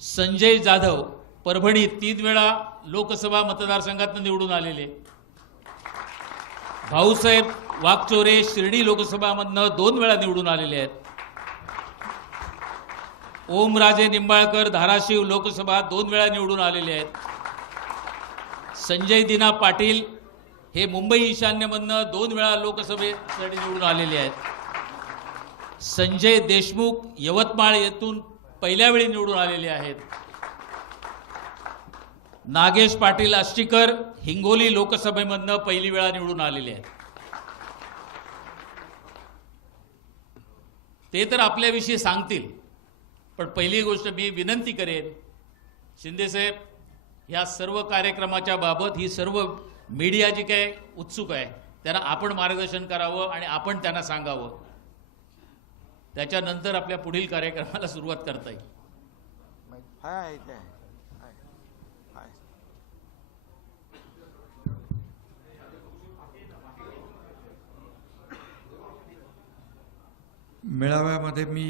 संजय जाधव परभणी 3 वेळा लोकसभा मतदारसंघातून निवडून आलेले. भाऊसाहेब वाकचोरे शिर्डी लोकसभामधनं 2 वेळा निवडून आलेले आहेत. ओमराजे निंबाळकर धाराशिव लोकसभा 2 वेळा निवडून आलेले आहेत. संजय दिना पाटील हे मुंबई ईशान्यमधनं 2 वेळा लोकसभेसाठी निवडून आलेले आहेत. संजय देशमुख यवतमाळ येथून पहिल्या वेळी निवडून आलेले आहेत. नागेश पाटील आष्टीकर हिंगोली लोकसभेमधनं पहिली वेळा निवडून आलेले आहेत. ते तर आपल्याविषयी सांगतील, पण पहिली गोष्ट मी विनंती करेन, शिंदेसाहेब या सर्व कार्यक्रमाच्या बाबत ही सर्व मीडिया जी काय उत्सुक आहे त्यांना आपण मार्गदर्शन करावं आणि आपण त्यांना सांगावं. त्याच्यानंतर आपल्या पुढील कार्यक्रमाला सुरुवात करता येईल. मेळाव्यामध्ये मी